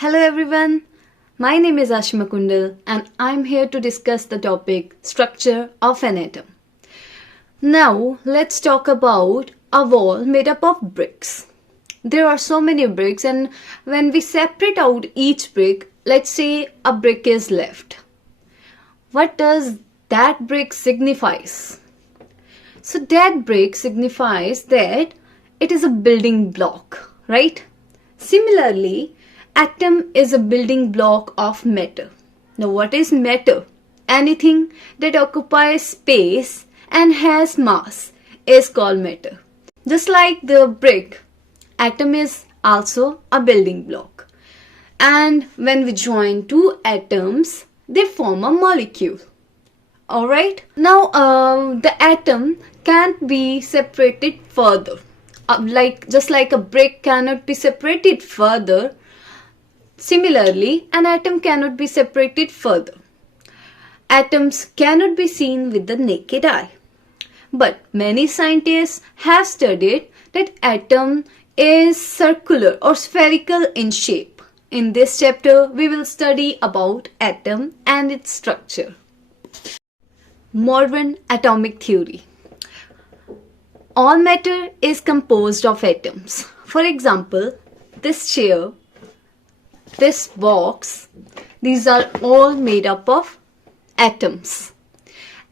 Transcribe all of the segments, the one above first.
Hello everyone, my name is Ashima Kundal and I'm here to discuss the topic structure of an atom. Now let's talk about a wall made up of bricks. There are so many bricks, and when we separate out each brick, let's say a brick is left. What does that brick signifies? So that brick signifies that it is a building block, right? Similarly, atom is a building block of matter. Now what is matter? Anything that occupies space and has mass is called matter. Just like the brick, atom is also a building block. And when we join two atoms, they form a molecule. Alright? Now the atom can't be separated further. Just like a brick cannot be separated further, similarly, an atom cannot be separated further. Atoms cannot be seen with the naked eye. But many scientists have studied that atom is circular or spherical in shape. In this chapter, we will study about atom and its structure. Modern atomic theory. All matter is composed of atoms. For example, this chair, this box, these are all made up of atoms.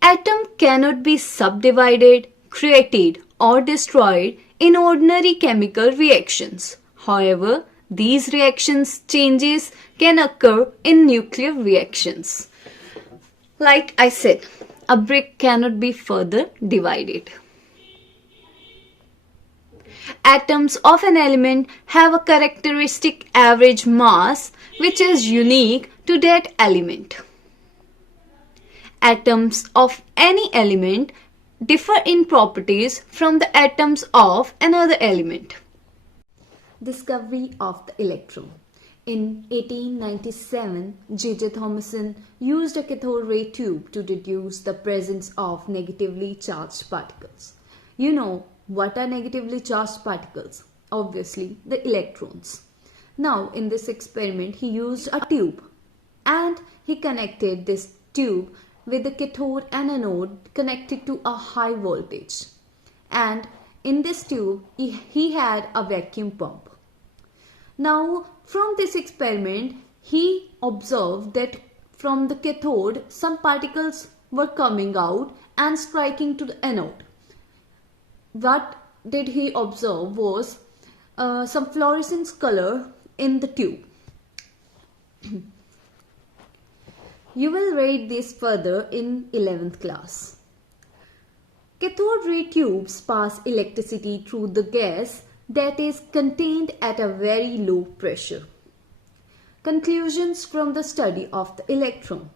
Atom cannot be subdivided, created or destroyed in ordinary chemical reactions. However, these reactions changes can occur in nuclear reactions. Like I said, a brick cannot be further divided. Atoms of an element have a characteristic average mass which is unique to that element. Atoms of any element differ in properties from the atoms of another element. Discovery of the electron. In 1897, J.J. Thomason used a cathode ray tube to deduce the presence of negatively charged particles. You know what are negatively charged particles? Obviously, the electrons. Now, in this experiment, he used a tube and he connected this tube with the cathode and anode connected to a high voltage. And in this tube, he had a vacuum pump. Now, from this experiment, he observed that from the cathode, some particles were coming out and striking to the anode. What did he observe was some fluorescence color in the tube. You will read this further in 11th class. Cathode ray tubes pass electricity through the gas that is contained at a very low pressure. Conclusions from the study of the electron.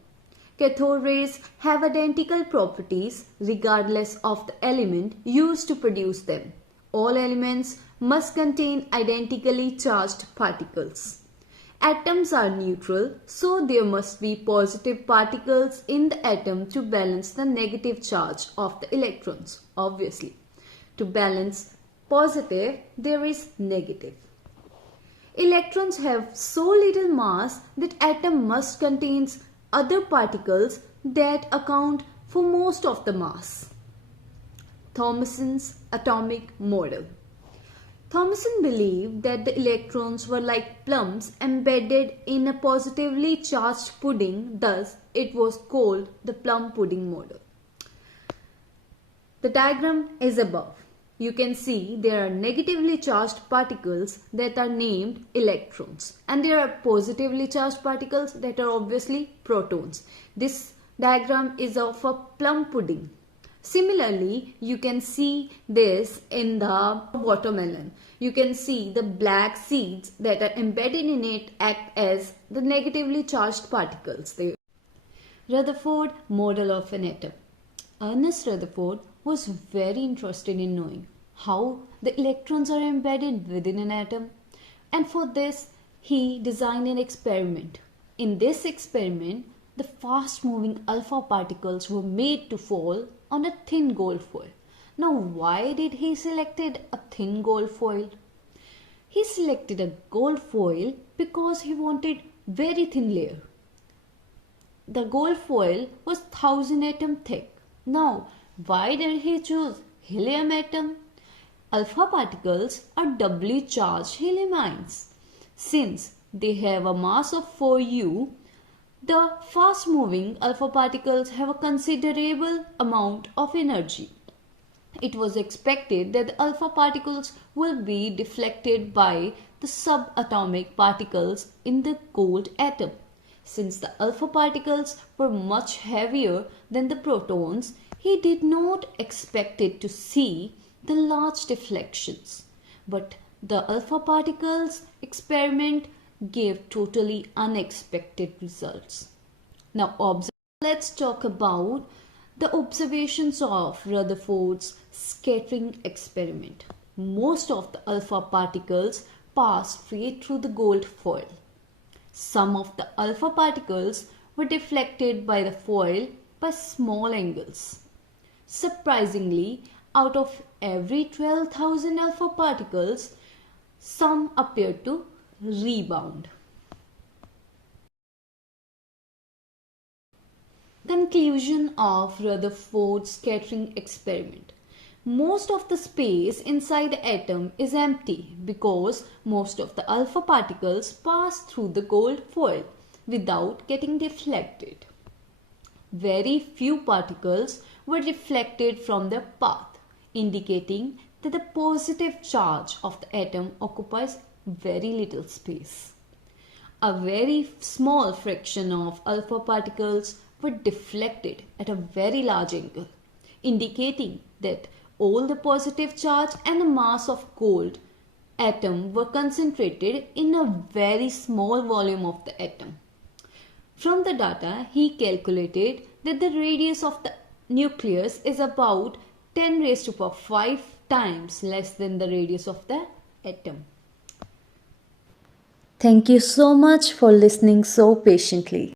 Cathode rays have identical properties regardless of the element used to produce them. All elements must contain identically charged particles. Atoms are neutral, so there must be positive particles in the atom to balance the negative charge of the electrons. Obviously, to balance positive, there is negative. Electrons have so little mass that atom must contain other particles that account for most of the mass. Thomason's atomic model. Thomason believed that the electrons were like plums embedded in a positively charged pudding, thus it was called the plum pudding model. The diagram is above. You can see there are negatively charged particles that are named electrons, and there are positively charged particles that are obviously protons. This diagram is of a plum pudding. Similarly, you can see this in the watermelon. You can see the black seeds that are embedded in it act as the negatively charged particles there. Rutherford model of an atom. Ernest Rutherford was very interested in knowing how the electrons are embedded within an atom, and for this he designed an experiment. In this experiment, the fast moving alpha particles were made to fall on a thin gold foil. Now, why did he selected a thin gold foil? He selected a gold foil because he wanted very thin layer. The gold foil was 1000 atom thick. Now, why did he choose helium atom? Alpha particles are doubly charged helium ions. Since they have a mass of 4u, the fast moving alpha particles have a considerable amount of energy. It was expected that the alpha particles will be deflected by the subatomic particles in the gold atom. Since the alpha particles were much heavier than the protons, he did not expect it to see the large deflections. But the alpha particles experiment gave totally unexpected results. Now let's talk about the observations of Rutherford's scattering experiment. Most of the alpha particles passed straight through the gold foil. Some of the alpha particles were deflected by the foil by small angles. Surprisingly, out of every 12,000 alpha particles, some appeared to rebound. Conclusion of Rutherford's scattering experiment. Most of the space inside the atom is empty because most of the alpha particles pass through the gold foil without getting deflected. Very few particles were deflected from their path, indicating that the positive charge of the atom occupies very little space. A very small fraction of alpha particles were deflected at a very large angle, indicating that all the positive charge and the mass of gold atom were concentrated in a very small volume of the atom. From the data, he calculated that the radius of the nucleus is about 10 raised to power 5 times less than the radius of the atom. Thank you so much for listening so patiently.